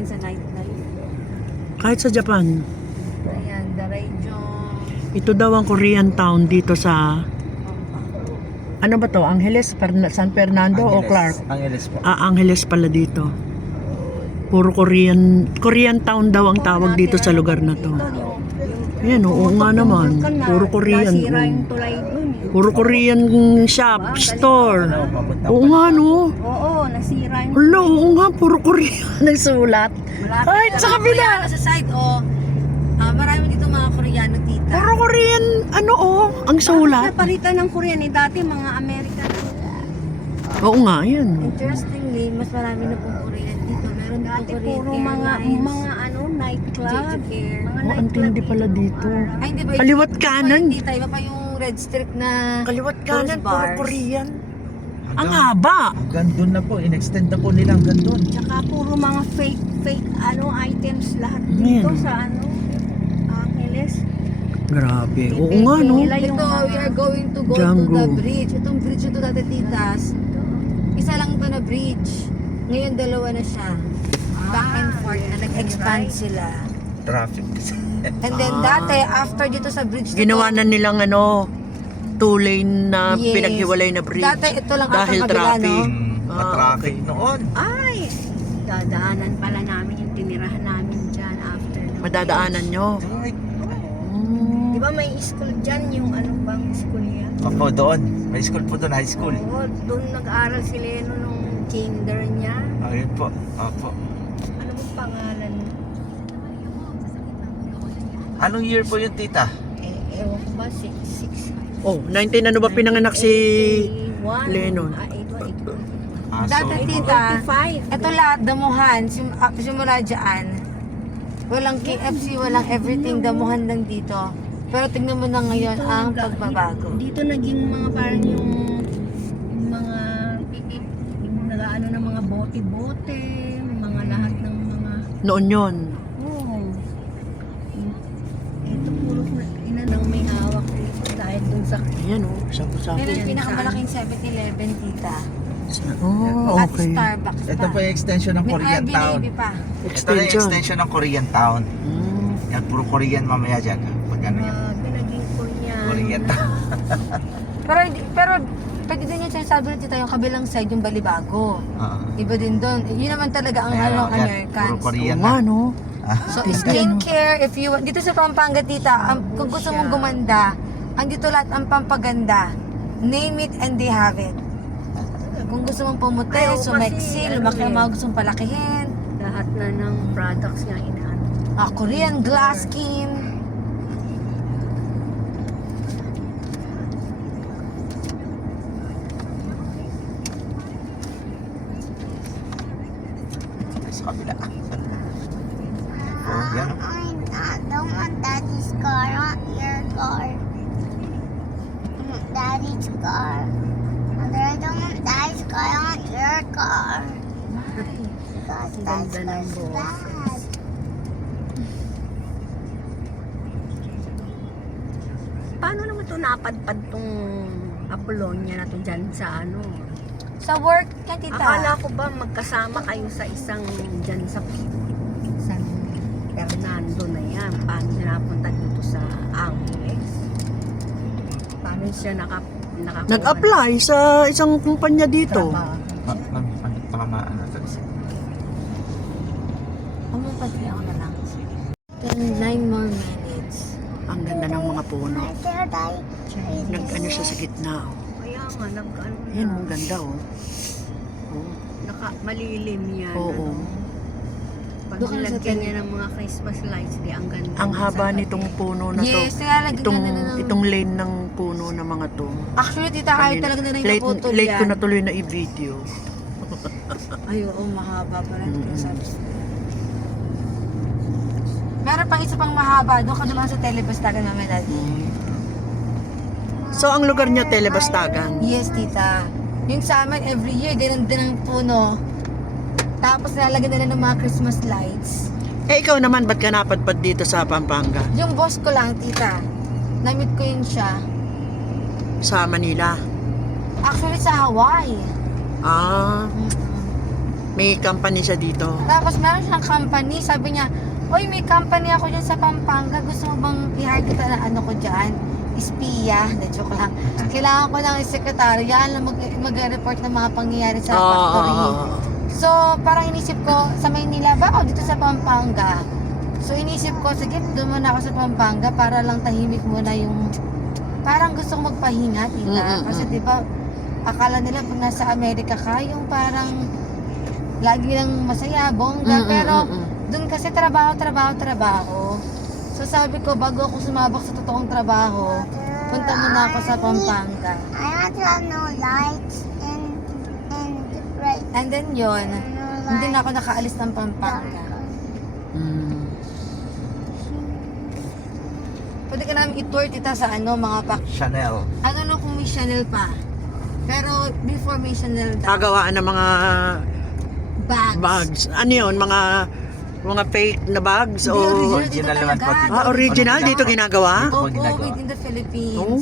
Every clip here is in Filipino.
ngayon sa nightlife. Kahit sa Japan. Ayan, Daejeon. Ito daw ang Korean town dito sa... Ano ba to? Angeles? San Fernando o Clark? Angeles po. Angeles pala dito. Puro Korean town daw ang tawag dito sa lugar na to. Ayan, oo nga naman. Puro Korean. Nasira yung tulay dun. Puro Korean shop, store. Oo nga, no? Oo, nasira yung Hala, oo nga, puro Korean nagsulat. Kahit sa kabila. Sa side, marami dito mga Koreano, tita. Puro Korean, ang sulat. Napalitan ng Korean dati mga American. Oo nga, yan. Interestingly, mas marami na pong Korean dito. Meron dati puro mga nightclub. Mga Ang tindi pala dito. Ay, hindi ba? Kaliwat kanan. Hindi tayo pa yung red streak na Kaliwat kanan, tourist puro bars. Korean. Ang haba. Hanggang doon na po, in-extend na po nila hanggang doon. Tsaka puro mga fake items lahat Ayan. dito sa Angeles. Grabe. Oo nga, no? Ito, we are going to go Django. to the bridge. Itong bridge ito dati, titas. Isa lang ito na bridge. Ngayon dalawa na siya. Back and forth na nag-expand sila. Traffic. And then dati, after dito sa bridge na Ginawa to, na nilang two lane na Yes. pinaghiwalay na bridge. Dati ito lang Dahil ang kabila, traffic. no? Matraffic noon. Ay, dadaanan pala namin yung tinirahan namin dyan after. Madadaanan nyo. Ay, Di ba may school dyan, yung ano bang school yan? opo, doon. May school po doon, high school. Oo, doon nag-aaral si Leno nung kinder niya. Ayun po. Opo. Ano mo pangalan? Anong year po yun, tita? Ewan ko ba, 6. Oh, 19 ano ba pinanganak si... Lennon. Dati tita, ito lahat, damuhan, simula dyan. Walang KFC, walang everything, damuhan lang dito. Pero tingnan mo na ngayon ang pagbabago. Dito naging mga parang yung mga yung nag-ano ng mga bote-bote, mga lahat ng mga Noon yon. ito puro inanang may hawak dito dahil dun sa Ayan oh, sapo-sapo. Yan ang pinakamalaking 7-Eleven, tita. Oh, At okay. Starbucks Ito pa. po yung extension ng May Korean Town. Airbnb pa. Ito na yung Extension. extension ng Korean Town. Mm. Yan, puro Korean mamaya dyan. Pag ano yan. naging Korean. Korean Town. Pero pwede din yung sinasabi ng tita, yung kabilang side, yung Balibago. Iba din doon. Yun naman talaga ang Ayan, halong yan. Americans. Puro Korean Oo nga, na. no? So, skincare, if you want, dito sa Pampanga, tita, kung gusto mong gumanda, andito lahat ang pampaganda. Name it and they have it. Kung gusto mong pumuti, Ay, oo, sumeksi, kasi, lumaki ang ano mga gustong palakihin. Lahat na ng products niya inaano. Korean glass skin. Sa kabila. Oh, yan. I don't want Daddy's car. I want your car. Daddy's car. Mother, I don't want Daddy's car. I want your car. Because Daddy's Ganda car ng is boses. bad. Paano naman ito napadpad tong Apollonia na to dyan sa ano? Sa work ka, tita. Akala ko ba magkasama kayo sa isang dyan sa San Fernando na yan. Paano siya napunta dito sa Angeles? Paano siya nakakuha Nag-apply sa isang kumpanya dito. Pakamaan na ito. Pumapati ako na lang. 9 more minutes. Ang ganda ng mga puno. There, Daddy. Nag-ano siya sa gitna. Oh. Kaya nga, nag-ano na. Ayan, ang ganda oh. Oh. Malilim yan. Oo. Ano. Pag Doon ka na sa nilagyan tele- niya ng mga Christmas lights, di ang ganda. Ang haba Sa nitong tabi. puno na to. Yes, nilalagyan Itong, na ng... itong lane ng puno na mga to. Actually, tita, kahit Kanina- talaga na rin late, naputol late ko yan. na tuloy na i-video. Ay, oo, mahaba pala. Mm. Meron pang isa pang mahaba. Doon ka naman sa Telebastagan, Mama Daddy. So, ang lugar niyo, Telebastagan. Yes, tita. Yung sa amin, every year, din ng puno. Tapos nilalagyan nila ng mga Christmas lights. Eh, ikaw naman, ba't ka napadpad dito sa Pampanga? Yung boss ko lang, tita. Namit ko yun siya. Sa Manila. Actually, sa Hawaii. Ah, May company siya dito. Tapos meron siyang company, sabi niya, "Oy, may company ako dyan sa Pampanga. Gusto mo bang i-hire kita na ano ko dyan? Espiya." Na joke lang. Kailangan ko ng sekretary. Yan lang mag-report ng mga pangyayari sa factory. So, parang inisip ko, sa Maynila ba o dito sa Pampanga? So, inisip ko, sige, doon muna ako sa Pampanga para lang tahimik muna yung... Parang gusto ko magpahinga, tita. Kasi di ba, akala nila pag nasa Amerika ka, yung parang lagi lang masaya, bongga. Pero doon kasi trabaho. So, sabi ko, bago ako sumabak sa totoong trabaho, punta muna ako sa Pampanga. I want to have no lights and right. And then yun, hindi na ako nakaalis ng Pampanga. Pwede ka namin i-tour, tita, sa ano, mga Chanel. I don't know kung may Chanel pa. Pero before may Chanel daw. Kagawaan ng mga bags. Ano yun? Mga fake na bags? Hindi, O... Original naman po, tita. Original? Dito ginagawa? Dito po Oo, ginagawa. within the Philippines. Oh.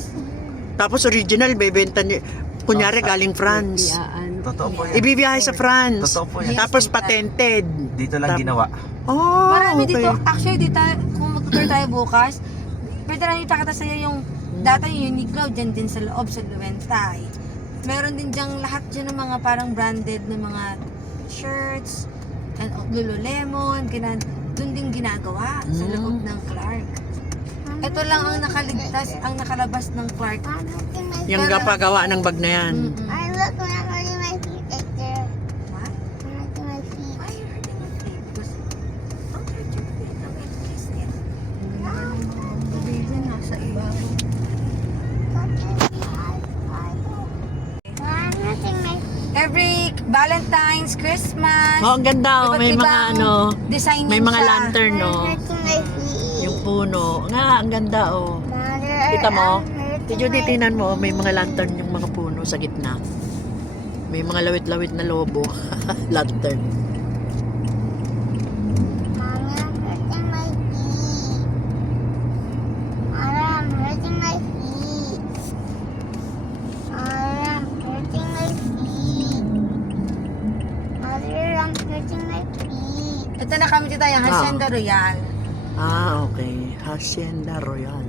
Tapos original, bebenta niya. Kunyari, galing France. Totoo po yan. Ibibiyahe sa France. Totoo po yan. Tapos patented. Dito lang ginawa. Oh, Marami okay. dito. Actually, dito, kung mag-tour tayo bukas, pwede lang itakata sa'yo yung data yung Uniqlo, dyan din sa loob, sa Luwentay. Meron din dyan lahat dyan ng mga parang branded na mga shirts, and Lululemon, doon din ginagawa sa loob ng Clark. Ito lang ang nakaligtas, ang nakalabas ng Clark. Yung gapagawa ng bag na yan. I look when I'm hurting my feet right there. What? I'm hurting my feet. Why are you hurting your feet? Because don't hurt your feet. I'm going to kiss it. Baby, nasa ibabaw. I'm hurting my feet. Every Valentine's, Christmas, Oh, ang ganda. Oh. iba't May mga ibang ano, design may yan mga siya. lantern, I'm no? hurting my feet. Yung puno. Nga, ang ganda, oh. Mother, Kita mo? I'm hurting Medyo my titingnan mo, may mga lantern yung mga puno sa gitna. May mga lawit-lawit na lobo. Lantern. Mommy, I'm hurting my feet. Mother, I'm hurting my feet. Mother, I'm hurting my feet. Mother, I'm hurting my feet. Ito na kami dito, yung Hacienda Royal. Ah, okay. Hacienda Royal.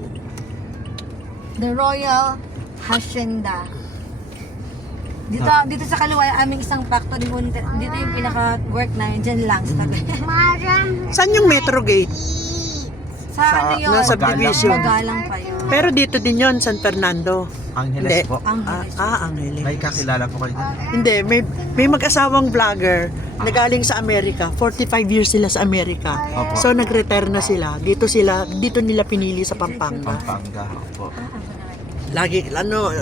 The Royal Hacienda. Dito sa kaliwa, yung aming isang factory. Dito yung pinaka-work namin. Dyan lang sa tabi. Mother, I'm Saan yung Metro Gate? Sa ano yun? Nasa division. Magalang pa yun. Pero dito din yon, San Fernando. Angeles po. Angeles. Angeles. May kakilala po kayo doon. Hindi, may mag-asawang vlogger na galing sa Amerika. 45 years sila sa Amerika. Opo. So nag-retire na sila. Dito nila pinili sa Pampanga. Pampanga po. Lagi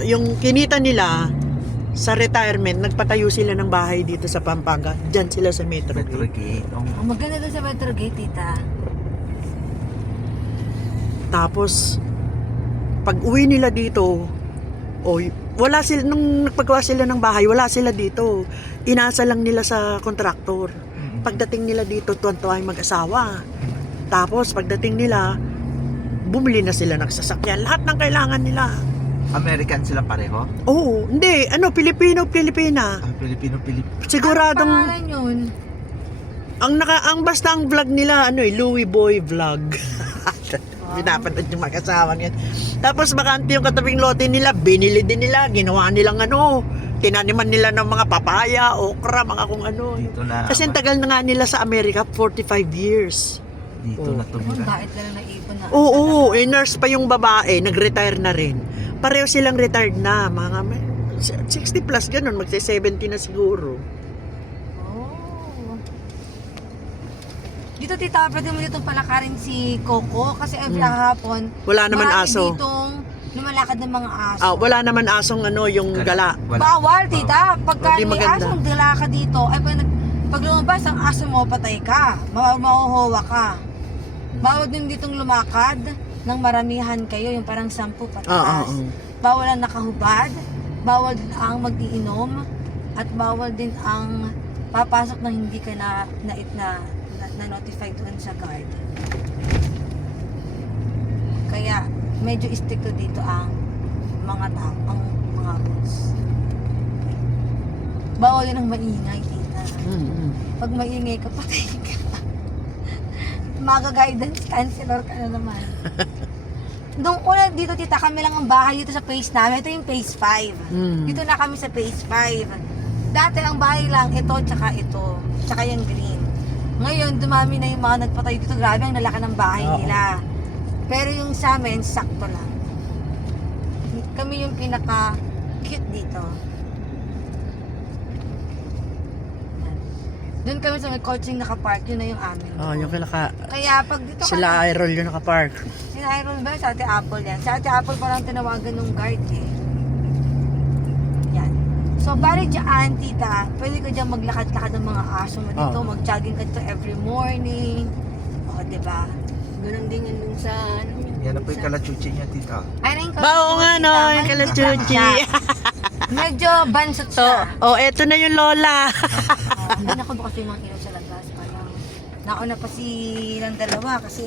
yung kinita nila sa retirement, nagpatayo sila ng bahay dito sa Pampanga. Diyan sila sa Metro Metro Gate. Gate. Oh. Ang maganda doon sa Metro Gate, tita. Tapos pag uwi nila dito, wala sila nung nagpagawa sila ng bahay, wala sila dito. Inasa lang nila sa kontraktor. Pagdating nila dito, tuwan-tuwa yung mag-asawa. Tapos pagdating nila, bumili na sila ng sasakyan. Lahat ng kailangan nila. American sila pareho? Oo, hindi. Pilipina. Pilipino-Pilipino. Siguradong Ano pangalan yun? ang basta ang vlog nila Louie Boy Vlog. Pinapanood yung mag-asawang yan. Tapos bakante yung katabing lote nila, binili din nila, ginawa nilang tinaniman nila ng mga papaya, okra, mga kung ano. Dito na. Kasi ang tagal na nga nila sa Amerika, 45 years. Dito na Ang tumira. bait lang na ipon na. Oo, nurse pa yung babae, nag-retire na rin. Pareho silang retired na, mga 60 plus ganun, magsi-70 na siguro. Oh. Dito, tita, pwede mo ditong palakarin si Coco kasi every hapon, Wala naman marami aso. ditong lumalakad ng mga aso. Wala naman asong yung gala. Wala. Bawal, tita. Pagka Hindi may maganda. asong dala ka dito, ay pag lumabas ang aso mo, patay ka. Mahuhuwa ka. Bawal din ditong lumakad ng maramihan kayo, yung parang 10 pataas. Bawal ang nakahubad, bawal din ang mag-iinom, at bawal din ang papasok na hindi ka na-notify doon sa guard. Kaya, medyo stricto dito ang mga rules. Bawal din ang maingay, tita. na. Mm. Pag maingay ka, patay ka. Maga-guidance counselor ka na naman. Nung una dito, tita, kami lang ang bahay dito sa phase namin. Ito yung phase 5. Mm. Dito na kami sa phase 5. Dati ang bahay lang, ito, tsaka yung green. Ngayon, dumami na yung mga nagpatayo dito. Grabe, ang lalaki ng bahay Oo. nila. Pero yung sa amin, sakto lang. Kami yung pinaka-cute dito. Doon kami sa may coaching nakapark, yun na yung amin. Oh, yung Kaya pag dito sila Iroll yung nakapark. Sinairon ba? Sa Ate Apple yan. Sa Ate Apple parang tinawagan ng guard eh. Yan. So, bali dyan, tita, pwede ka dyan maglakad-lakad ng mga aso mo dito. Oo. Mag-jogging ka dito every morning. O, diba? Ganun din yun dun sa ano. Yan na po yung kalachuchi niya, tita. Ay, na yung Bao nga no, tita. yung kalachuchi. Medyo bansot So, siya. eto na yung lola. Hindi na ako kasi yung mga ilaw sa labas. Parang nauna pa silang dalawa kasi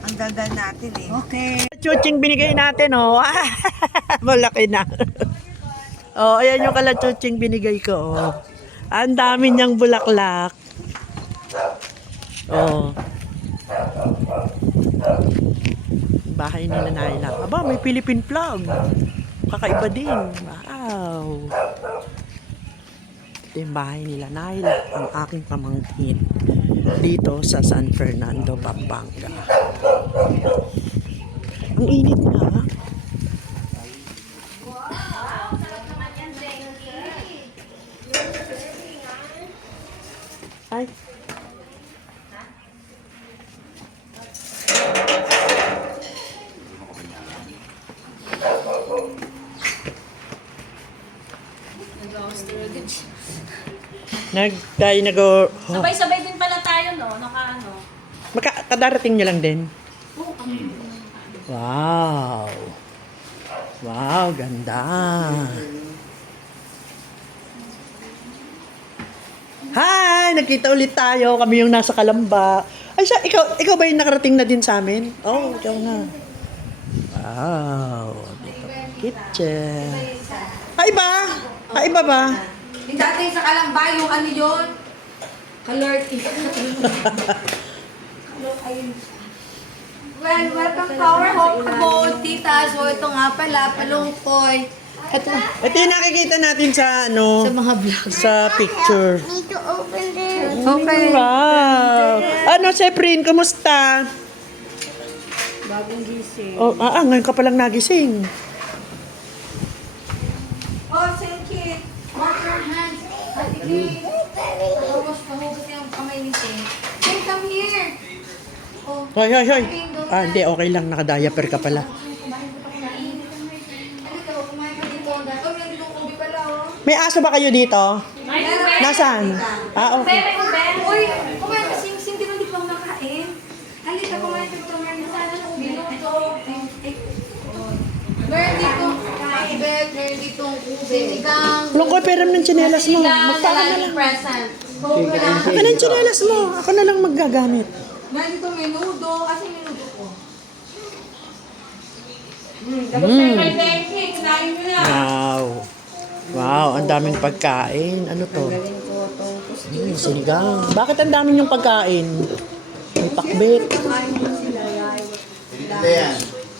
ang daldal natin eh. Okay. Chuching binigay natin, oh. Malaki na. Oh, ayan yung kalachuching binigay ko, oh. Ang dami niyang bulaklak. Oh. Bahay nila Naila. Aba, may Philippine flag. Kakaiba din. Wow. Ito yung bahay nila Naila, ang aking pamangkin. Dito sa San Fernando, Pampanga. Ang init na. Ay. Nag-go. Sabay-sabay din pala tayo, no? Naka-ano. Kadarating niyo lang din. Wow. Wow, ganda. Hi! Nagkita ulit tayo. Kami yung nasa Kalamba. Ay, ikaw ba yung nakarating na din sa amin? Oh, ikaw na. Wow. Dito ang kitchen. Ay ba? Ay ba ba? Yung dati sa Kalamba, yung ano yun? Color tea. Ayun siya. Well, welcome to our home abode, tita. So, ito nga pala, palungkoy. Ito, Ito yung nakikita natin sa ano, sa mga vlogs. sa picture. Need to open this. Okay. Wow. Ano, Seprin, kumusta? Bagong gising. Oh, ngayon ka palang nagising. Oh, thank you. Wash your hands. Ate Kay. Pahugas yung kamay ni Tay. Tay, come here. Oh. Hoy. Hindi, okay lang. Naka-diaper ka pala. Kumain ko pa kumain. Halika, kumain ka dito. Oh, may dito ubi pala, oh. May aso ba kayo dito? Nasaan? Okay. Uy, kumain ka sing-sing. Di ba di pa kumakain? Halika, kumain ka dito. Meron sana ng minuto. Meron ditong kaibet. Meron ditong sinigang. Lungkoy, peram ng tsinelas mo. Magpaka na lang. Present. Akin ng tsinelas mo. Ako na lang maggagamit. Meron ditong menudo. Kasi menudo ko. Wow. Wow, ang daming pagkain. Ano to? Sinigang. Bakit ang daming yung pagkain? May pakbet. Hindi yan.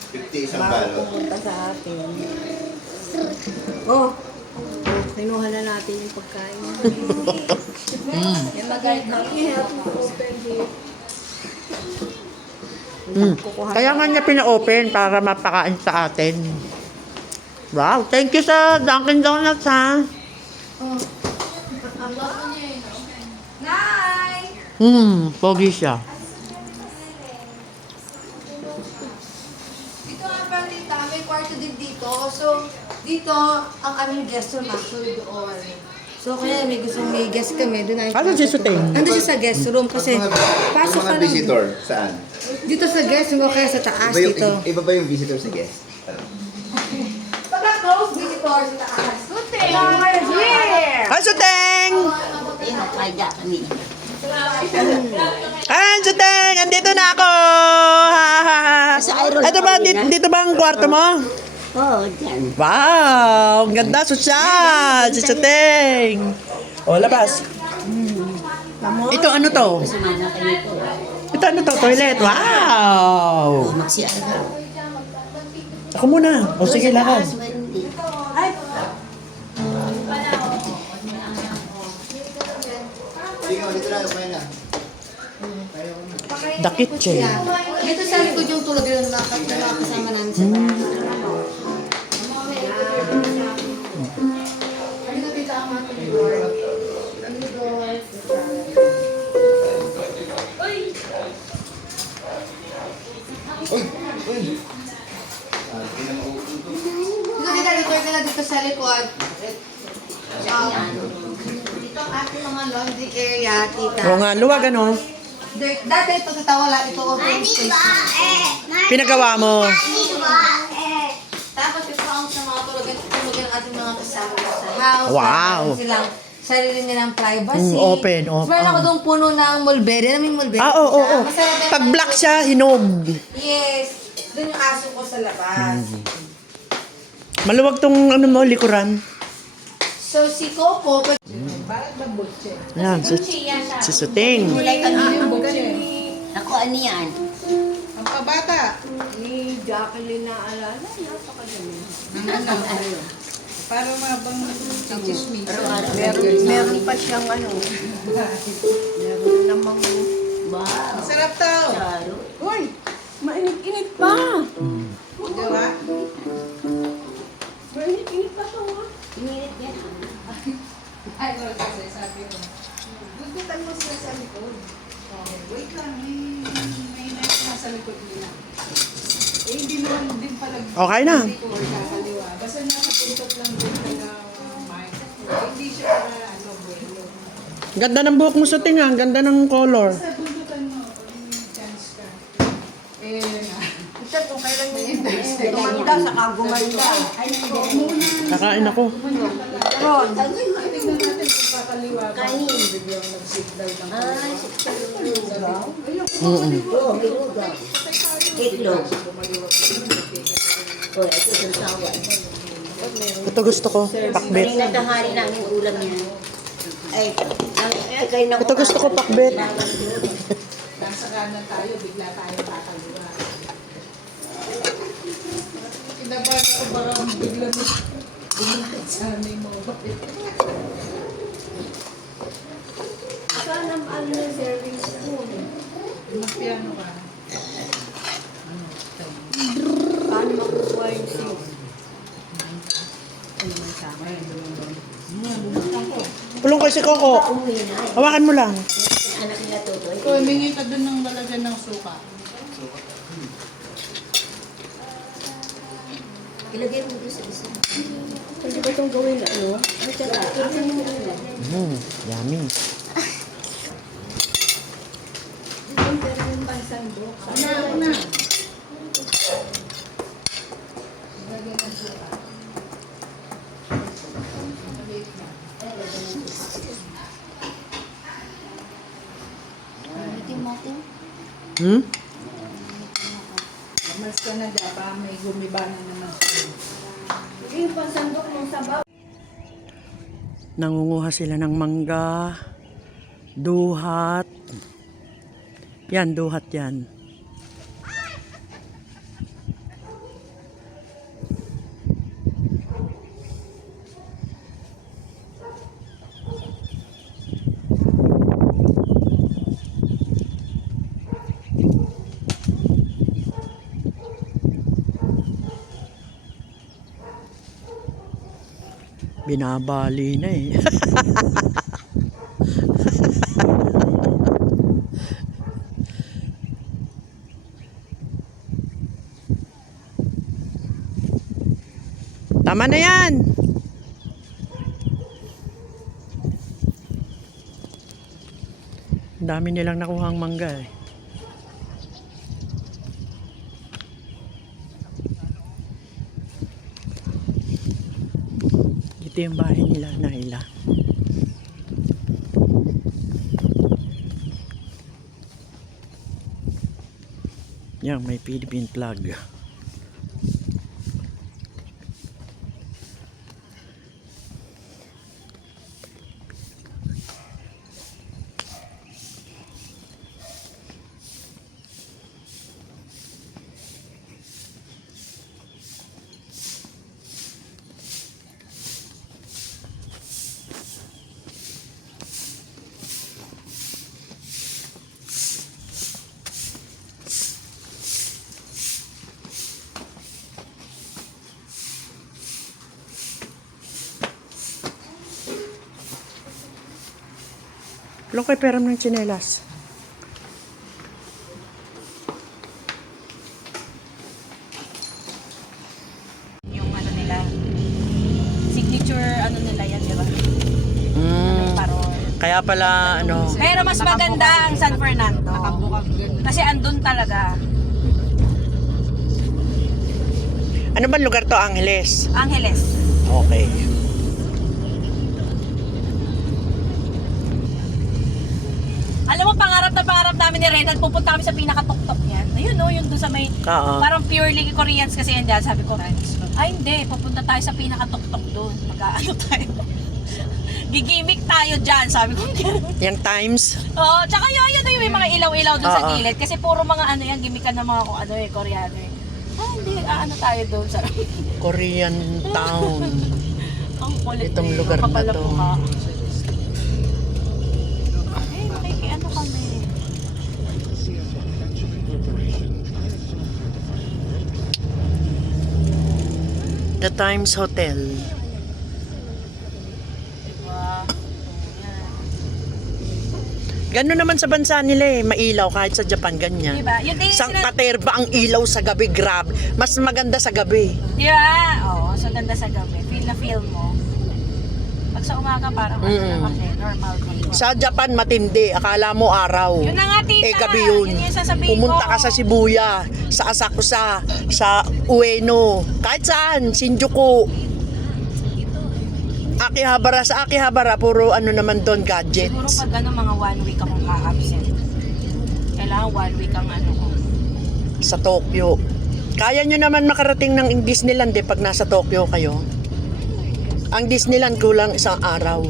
50 isang balot. Pumunta sa atin. Oh, kinuha na natin yung pagkain. Yung mag-guide na. Kaya nga niya pina-open para mapakain sa atin. Wow, thank you sa Dunkin' Donuts, ha? Nay! Pogi siya. Dito nga pala tita, may kwarto din dito. So, dito, ang aming guest room actually doon. So, kaya may guest kami. Doon ay Ano si Suteng? Nandun siya sa guest room kasi pasok ka Mga lang. visitor, saan? Dito sa guest room o kaya sa taas dito. Iba ba yung visitor sa guest? Pagka-close visitor sa taas. Suteng! Here! Hi, Suteng! Hi, Suteng! Andito na ako! Ito ba, dito ba ang kwarto mo? Oh, dyan. Wow! Ang ganda, sosyal! Si Suteng! O, labas. Ito ano to? Ito ano to? Toilet. Wow! Ako muna. O sige, lakad. Sige, dito na, kumain na. The kitchen. Dito sa likod yung tulog yun, nakakasama namin sa bahay. Ano dito ang mga tulog? Dito na dito sa likod. Dito ang ating mga laundry area, tita. Oo nga, luwag ano? Dati ito tatawala, ito open Mani space. ba eh? Pinagawa mo. Mani ba eh? Tapos ito ang sa mga tulugan ng ating mga kasama sa house. Wow. Meron silang sarili nilang privacy. Open. Meron ako doon puno ng mulberry. Alam mo yung mulberry? Oo. Masarap yung Pag black siya, hinog. Yes. Doon yung aso ko sa labas. Maluwag tong ano mo, likuran. So si Coco, Ayan, si Suting. Ako, ano yan? Ang pabata, Ni Jacqueline na alala, napakadami. ano, para mabang chismis. Meron pa siyang ano. Meron namang, wow. Sarap tao. Charo. Uy, Mainit-init pa. di ba? Mainit-init pa siya, ha? Init yan. Ay, wala kasi sabi ko. Gugutan mo sila sa likod. Okay, wait lang, may nasa likod nila. Eh, hindi naman din pala Okay na. hindi ko kakaliwa. Basta nasa puntot lang din pala mic. Hindi siya para ano, bueno. Ganda ng buhok mo, Suting, ah. Ganda ng color. Basta buntutan mo, kung may chance ka. Eh, yun na. Ito, kung kailan mo yung tumanda, saka gumanda. Kakain ako. Ron. Tingnan natin kung kakaliwa ba. Kanin. Biglang nag-signal ng Ay, Mm-mm. itlog. O, ito yung sawa. Ito gusto ko, pakbet. Kanina tanghali namin ulam niya. Ay, kayo na Ito gusto ko, pakbet. nasa kanan tayo, bigla tayo kakaliwa. Kinabahan ako baka bigla na bumalik sa amin mo. Saan ang ano yung serving spoon? Magpiano ka. Paano makukuha yung soup? Tulong ko si Coco. Umuwi na. Hawakan mo lang. Anak nila Totoy. Kung humingi ka dun ng lalagyan ng suka. Ilagay mo doon sa isa. Pwede ba itong gawin na ano? Ano siya? Ilagay mo na. Yummy. Na. Hmm? Mas ka na ba? May gumiba na naman sa'yo. Yung pansandok ng sabaw. Nangunguha sila ng mangga, duhat. Yan, duhat yan. Binabali na eh. Tama na yan. Ang dami nilang nakuhang mangga eh. Ito yung bahay nila, Naila. Yan, may Philippine flag. Lokoy, pera mo ng tsinelas. Yung ano nila, signature ano nila yan, di ba? Parol. Kaya pala, ano, Pero mas maganda ang San Fernando. Kasi andun talaga. ano ba lugar to? Angeles? Angeles. Okay. Alam mo, pangarap na pangarap namin ni Renan, pupunta kami sa pinakatuktok niyan. Ayun no, yung doon sa may, Oo. parang purely Koreans kasi yan dyan. Sabi ko, ay hindi, pupunta tayo sa pinakatuktok doon. Mag-ano tayo. Gigimik tayo dyan, sabi ko. Yung Times? Oo, tsaka yun yung may mga ilaw-ilaw doon sa Oo. gilid. Kasi puro mga ano yan, gimikan ng mga kung ano Koreano eh. Ah, hindi, ano tayo doon sa... Korean town. Ang kulit Itong eh, lugar na kapal ang to. mukha. Eh, nakikiano kami. The Times Hotel. Diba? Yan. Gano'n naman sa bansa nila eh, mailaw kahit sa Japan ganyan. Diba? Yun din Sang sila... paterba ang ilaw sa gabi, grab. Mas maganda sa gabi. Diba? Oo, so ganda sa gabi. Feel na feel mo. Pag sa umaga parang ano Mm. na kasi, normal day. Sa Japan matindi, akala mo araw. Yun na nga, tita. Eh gabi yun. Yun yung sasabihin Pumunta ko. ka sa Shibuya, sa Asakusa, sa Ueno, kahit saan, Shinjuku. Akihabara, sa Akihabara, puro ano naman doon, Siguro gadgets. pag ano, mga 1 week akong ka-absent. Kailangan 1 week ang ano ko. Sa Tokyo. Kaya nyo naman makarating ng Disneyland eh pag nasa Tokyo kayo. Ang Disneyland kulang isang araw.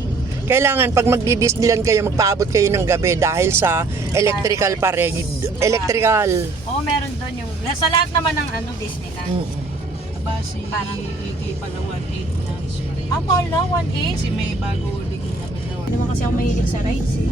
Kailangan pag magdi-Disneyland kayo, magpaabot kayo ng gabi dahil sa electrical parade. Electrical. Oo, meron doon yung... Sa lahat naman ng ano, Disneyland. Basi, Parang- iki pala 1.8 na. Ah, mahal na, 1.8. Kasi may bago uling na daw. Hindi naman kasi ako mahilig sa rides eh.